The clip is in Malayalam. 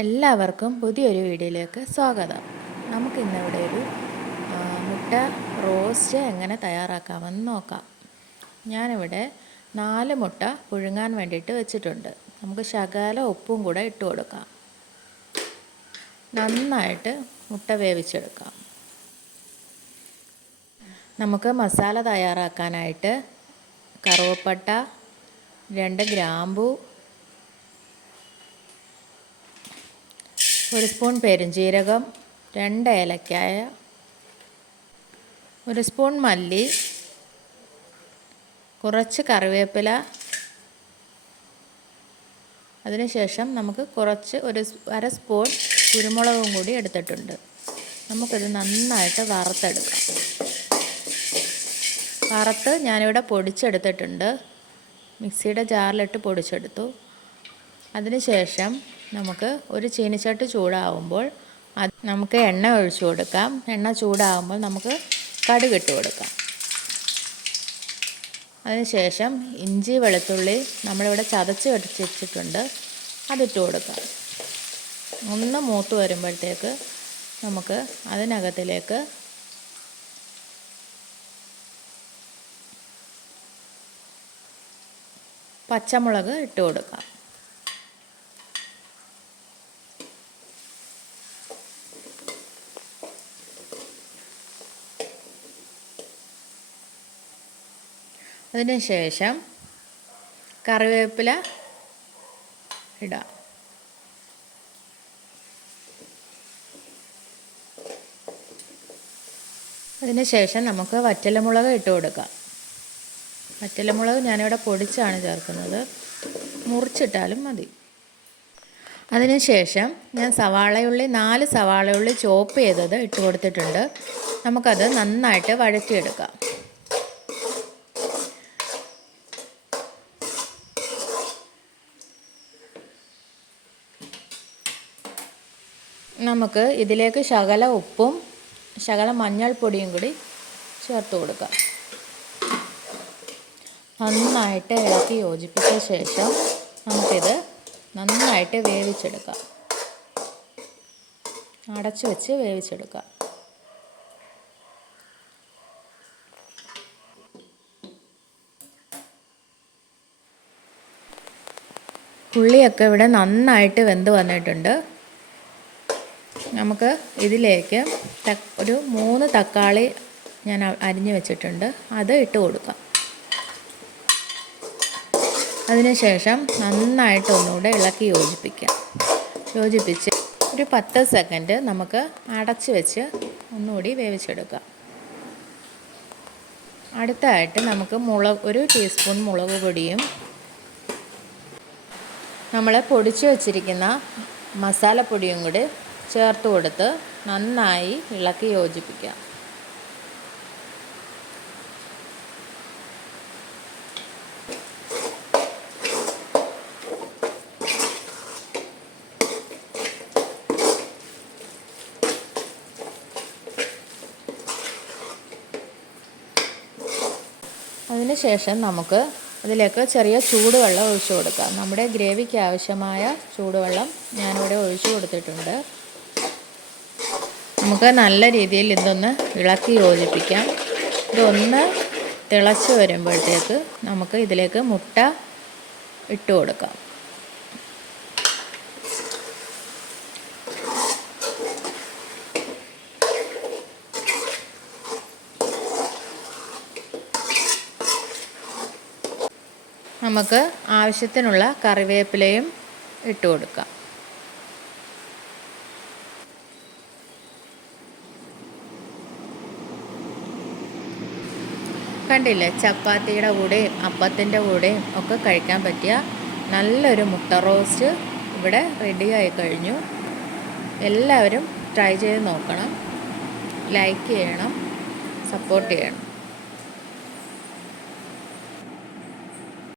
എല്ലാവർക്കും പുതിയൊരു വീഡിയോയിലേക്ക് സ്വാഗതം. നമുക്കിന്നിവിടെ ഒരു മുട്ട റോസ്റ്റ് എങ്ങനെ തയ്യാറാക്കാമെന്ന് നോക്കാം. ഞാനിവിടെ 4 മുട്ട പുഴുങ്ങാൻ വേണ്ടിയിട്ട് വെച്ചിട്ടുണ്ട്. നമുക്ക് ശകലം ഉപ്പും കൂടെ ഇട്ട് കൊടുക്കാം. നന്നായിട്ട് മുട്ട വേവിച്ചെടുക്കാം. നമുക്ക് മസാല തയ്യാറാക്കാനായിട്ട് കറുവപ്പട്ട, 2 ഗ്രാമ്പു, 1 സ്പൂൺ പെരുംജീരകം, 2 ഏലക്കായ, 1 സ്പൂൺ മല്ലി, കുറച്ച് കറിവേപ്പില, അതിനുശേഷം നമുക്ക് ഒരു അര സ്പൂൺ കുരുമുളകും കൂടി എടുത്തിട്ടുണ്ട്. നമുക്കിത് നന്നായിട്ട് വറുത്തെടുക്കാം. വറുത്ത് ഞാനിവിടെ പൊടിച്ചെടുത്തിട്ടുണ്ട്. മിക്സിയുടെ ജാറിലിട്ട് പൊടിച്ചെടുത്തു. അതിനുശേഷം നമുക്ക് ഒരു ചീനിച്ചട്ടി ചൂടാവുമ്പോൾ നമുക്ക് എണ്ണ ഒഴിച്ചു കൊടുക്കാം. എണ്ണ ചൂടാകുമ്പോൾ നമുക്ക് കടുക് ഇട്ട് കൊടുക്കാം. അതിനുശേഷം ഇഞ്ചി വെളുത്തുള്ളി നമ്മളിവിടെ ചതച്ച് വെച്ചിട്ടുണ്ട്, അതിട്ട് കൊടുക്കാം. ഒന്ന് മൂത്ത് വരുമ്പോഴത്തേക്ക് നമുക്ക് അതിനകത്തിലേക്ക് പച്ചമുളക് ഇട്ട് കൊടുക്കാം. അതിനുശേഷം കറിവേപ്പില ഇടാം. അതിനുശേഷം നമുക്ക് വറ്റൽമുളക് ഇട്ട് കൊടുക്കാം. വറ്റൽമുളക് ഞാനിവിടെ പൊടിച്ചാണ് ചേർക്കുന്നത്, മുറിച്ചിട്ടാലും മതി. അതിനുശേഷം ഞാൻ 4 സവാളയുള്ളി ചോപ്പ് ചെയ്തത് ഇട്ട് കൊടുത്തിട്ടുണ്ട്. നമുക്കത് നന്നായിട്ട് വഴറ്റിയെടുക്കാം. നമുക്ക് ഇതിലേക്ക് ശകല ഉപ്പും ശകല മഞ്ഞൾപ്പൊടിയും കൂടി ചേർത്ത് കൊടുക്കാം. നന്നായിട്ട് ഇളക്കി യോജിപ്പിച്ച ശേഷം നമുക്കിത് നന്നായിട്ട് വേവിച്ചെടുക്കാം. അടച്ചു വെച്ച് വേവിച്ചെടുക്കാം. ഉള്ളിയൊക്കെ ഇവിടെ നന്നായിട്ട് വെന്ത് വന്നിട്ടുണ്ട്. നമുക്ക് ഇതിലേക്ക് ഒരു 3 തക്കാളി ഞാൻ അരിഞ്ഞു വെച്ചിട്ടുണ്ട്, അത് ഇട്ട് കൊടുക്കാം. അതിനുശേഷം നന്നായിട്ട് ഒന്നുകൂടെ ഇളക്കി യോജിപ്പിച്ച് ഒരു 10 സെക്കൻഡ് നമുക്ക് അടച്ച് വെച്ച് ഒന്നുകൂടി വേവിച്ചെടുക്കാം. അടുത്തായിട്ട് നമുക്ക് ഒരു ടീസ്പൂൺ മുളക് പൊടിയും നമ്മൾ പൊടിച്ച് വച്ചിരിക്കുന്ന മസാലപ്പൊടിയും കൂടി ചേർത്ത് കൊടുത്ത് നന്നായി ഇളക്കി യോജിപ്പിക്കാം. അതിനുശേഷം നമുക്ക് അതിലേക്ക് ചെറിയ ചൂടുവെള്ളം ഒഴിച്ചു കൊടുക്കാം. നമ്മുടെ ഗ്രേവിക്ക് ആവശ്യമായ ചൂടുവെള്ളം ഞാനിവിടെ ഒഴിച്ചു കൊടുത്തിട്ടുണ്ട്. നമുക്ക് നല്ല രീതിയിൽ ഇതൊന്ന് ഇളക്കി യോജിപ്പിക്കാം. ഇതൊന്ന് തിളച്ച് വരുമ്പോഴത്തേക്ക് നമുക്ക് ഇതിലേക്ക് മുട്ട ഇട്ട് കൊടുക്കാം. നമുക്ക് ആവശ്യത്തിനുള്ള കറിവേപ്പിലയും ഇട്ട് കൊടുക്കാം. കണ്ടില്ലേ, ചപ്പാത്തിയുടെ കൂടെയും അപ്പത്തിൻ്റെ കൂടെയും ഒക്കെ കഴിക്കാൻ പറ്റിയ നല്ലൊരു മുട്ട റോസ്റ്റ് ഇവിടെ റെഡിയായി കഴിഞ്ഞു. എല്ലാവരും ട്രൈ ചെയ്ത് നോക്കണം, ലൈക്ക് ചെയ്യണം, സപ്പോർട്ട് ചെയ്യണം.